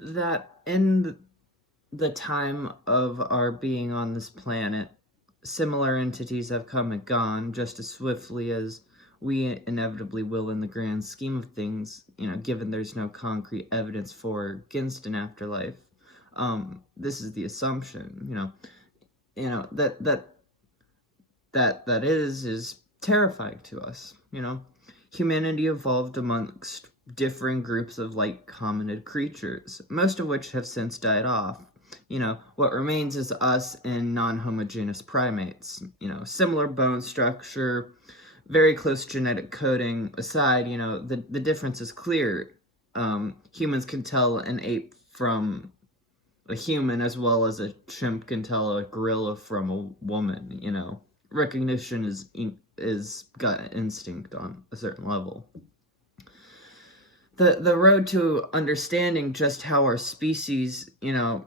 that in the time of our being on this planet, similar entities have come and gone just as swiftly as we inevitably will in the grand scheme of things, given there's no concrete evidence for or against an afterlife. This is the assumption, that is terrifying to us. Humanity evolved amongst differing groups of like hominid creatures, most of which have since died off. What remains is us and non-homogeneous primates. Similar bone structure, very close genetic coding aside, the difference is clear. Humans can tell an ape from a human as well as a chimp can tell a gorilla from a woman. Recognition is gut instinct on a certain level. The road to understanding just how our species,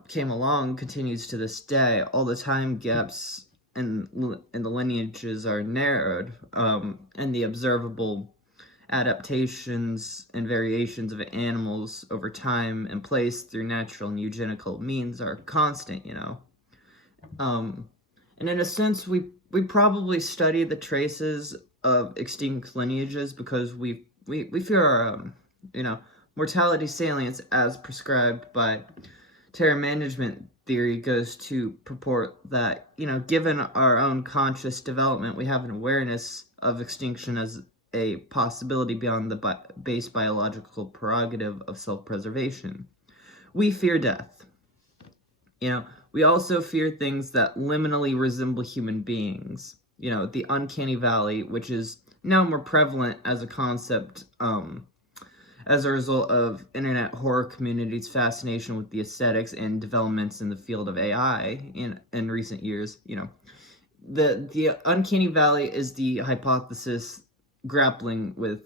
came along continues to this day. All the time gaps in the lineages are narrowed, and the observable adaptations and variations of animals over time and place through natural and eugenical means are constant. And in a sense, we probably study the traces of extinct lineages because we fear our mortality salience as prescribed by terror management theory goes to purport that, given our own conscious development, we have an awareness of extinction as a possibility beyond the base biological prerogative of self-preservation. We fear death. We also fear things that liminally resemble human beings. The uncanny valley, which is now more prevalent as a concept, as a result of internet horror community's fascination with the aesthetics and developments in the field of AI in recent years. The uncanny valley is the hypothesis grappling with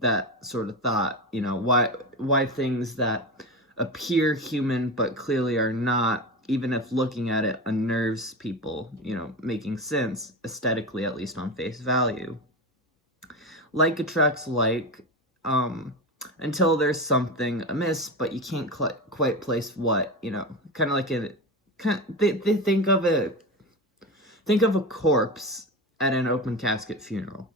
that sort of thought. Why things that appear human but clearly are not, even if looking at it unnerves people, making sense aesthetically, at least on face value. Like attracts like, until there's something amiss, but you can't quite place what. Kind of like they think of a corpse at an open casket funeral.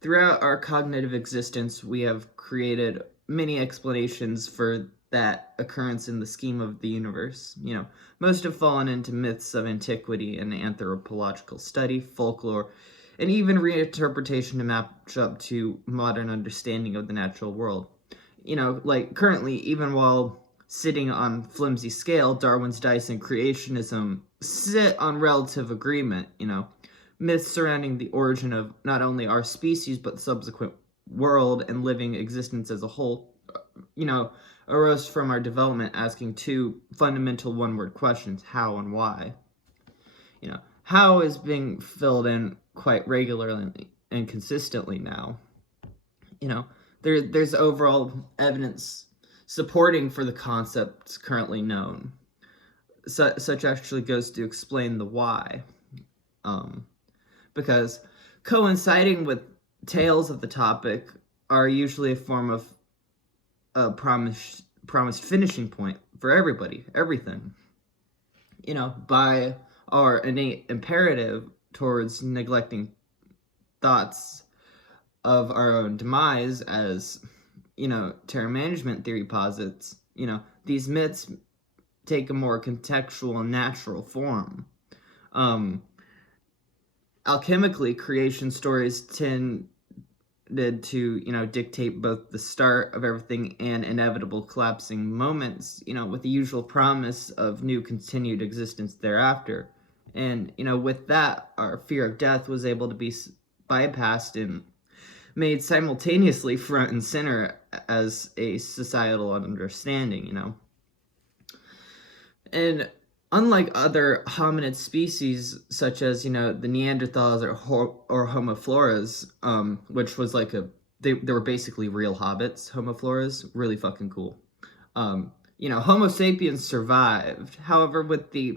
Throughout our cognitive existence, we have created many explanations for that occurrence in the scheme of the universe. Most have fallen into myths of antiquity and anthropological study, folklore, and even reinterpretation to match up to modern understanding of the natural world. Like currently, even while sitting on flimsy scale, Darwin's dice and creationism sit on relative agreement. Myths surrounding the origin of not only our species but the subsequent world and living existence as a whole, arose from our development asking two fundamental one-word questions: how and why. How is being filled in quite regularly and consistently now. There's overall evidence supporting for the concepts currently known. Such actually goes to explain the why. Because coinciding with tales of the topic are usually a form of a promised finishing point for everybody, everything. By our innate imperative towards neglecting thoughts of our own demise, as terror management theory posits, these myths take a more contextual and natural form. Alchemically, creation stories tended to dictate both the start of everything and inevitable collapsing moments, with the usual promise of new continued existence thereafter. And with that, our fear of death was able to be bypassed and made simultaneously front and center as a societal understanding. And unlike other hominid species, such as, the Neanderthals or Homo floras, which was like they were basically real hobbits, Homo floras, really fucking cool. Homo sapiens survived. However, with the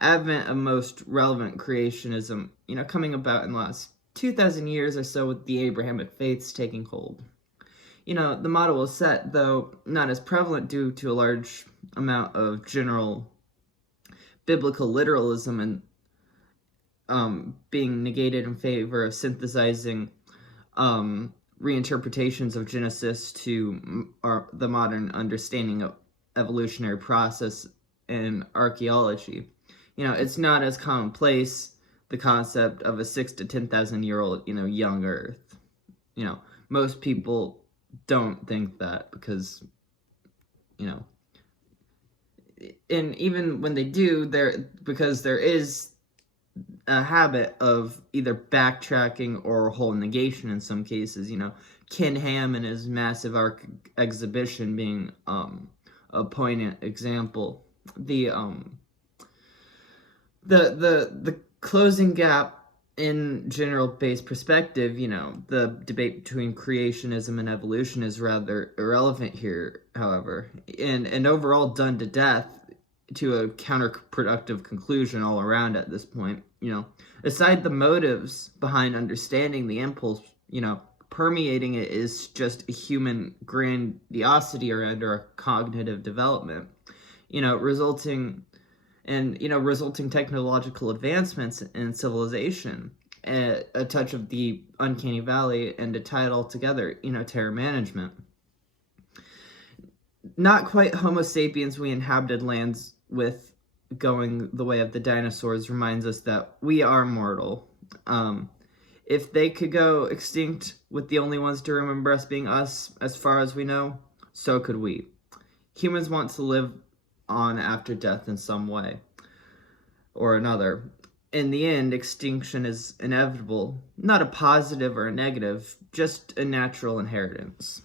advent of most relevant creationism, coming about in the last 2,000 years or so with the Abrahamic faiths taking hold, The model was set, though not as prevalent due to a large amount of general biblical literalism and being negated in favor of synthesizing reinterpretations of Genesis to the modern understanding of evolutionary process and archaeology. It's not as commonplace, the concept of a 6 to 10,000 year old, young Earth. Most people don't think that because, and even when they do, because there is a habit of either backtracking or whole negation in some cases. Ken Ham and his massive arc exhibition being a poignant example. The closing gap in general based perspective, the debate between creationism and evolution is rather irrelevant here, however, and overall done to death to a counterproductive conclusion all around at this point. Aside the motives behind understanding the impulse, permeating it is just a human grandiosity around our cognitive development, resulting technological advancements in civilization, a touch of the uncanny valley, and to tie it all together, terror management. Not quite Homo sapiens, we inhabited lands with going the way of the dinosaurs, reminds us that we are mortal. If they could go extinct with the only ones to remember us being us, as far as we know, so could we. Humans want to live on after death in some way or another. In the end, extinction is inevitable, not a positive or a negative, just a natural inheritance.